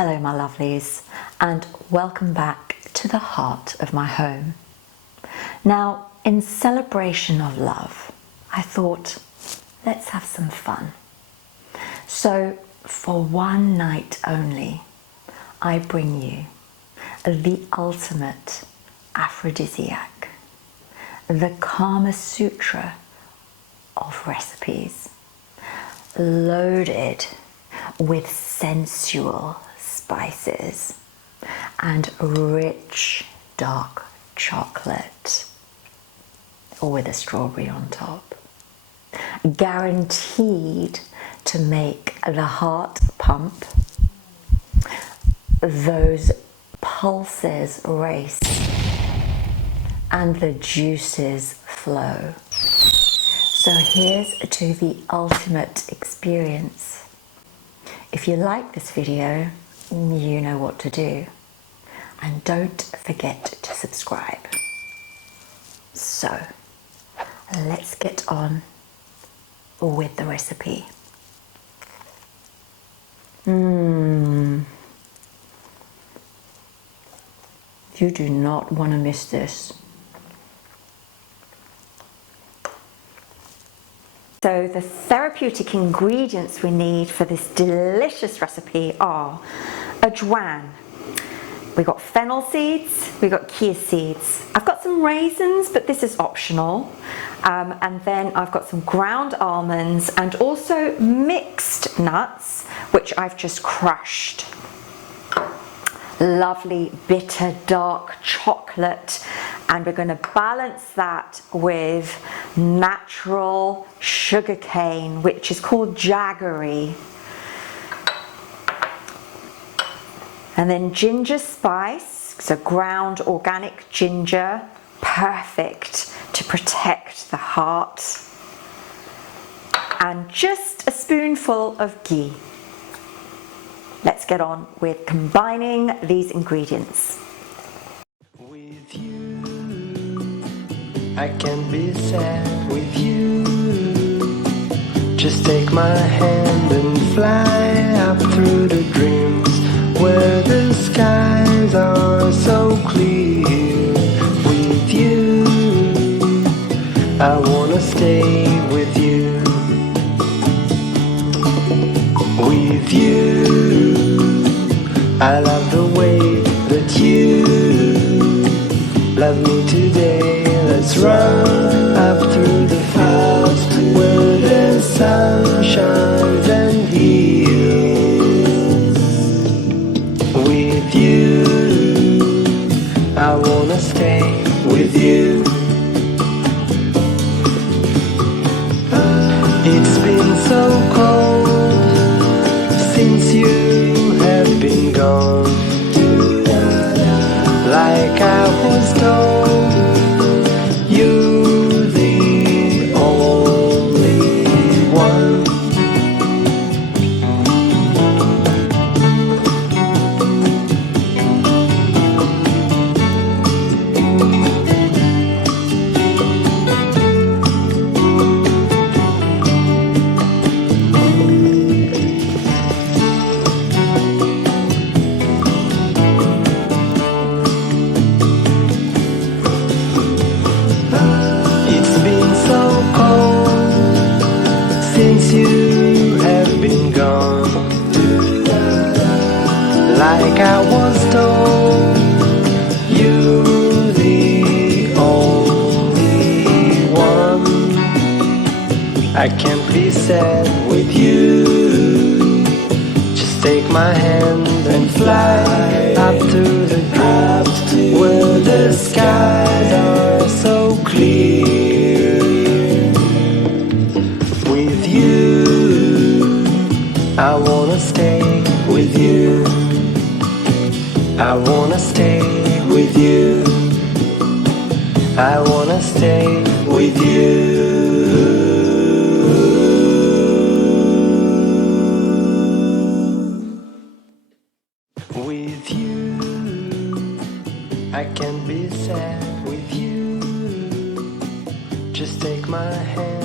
Hello my lovelies, and welcome back to the heart of my home. Now, in celebration of love, I thought, let's have some fun. So, for one night only, I bring you the ultimate aphrodisiac, the Kama Sutra of recipes, loaded with sensual spices and rich dark chocolate, or with a strawberry on top, guaranteed to make the heart pump, those pulses race, and the juices flow. So here's to the ultimate experience. If you like this video, you know what to do. And don't forget to subscribe. So, let's get on with the recipe. You do not want to miss this. So the therapeutic ingredients we need for this delicious recipe are ajwain. We got fennel seeds, we got chia seeds. I've got some raisins, but this is optional. And then I've got some ground almonds and also mixed nuts, which I've just crushed. Lovely bitter dark chocolate, and we're going to balance that with natural sugar cane, which is called jaggery, and then ginger spice, so ground organic ginger, perfect to protect the heart, and just a spoonful of ghee. Let's get on with combining these ingredients. With you, I can be sad with you. Just take my hand and fly up through the dreams where the skies are so clear. With you, I wanna stay with you. With you, I love the way that you love me today. Let's run up through the fields where the sun shines and heals. With you, I wanna stay with you. It's been so cold since you have been gone, like I was told, you're the only one. Since you have been gone, like I was told, you're the only one. I can't be sad with you. Just take my hand and fly up to the dreams where the skies are so clear. With you, I wanna stay with you. I wanna stay with you. I wanna stay with you. With you, I can be sad with you. Just take my hand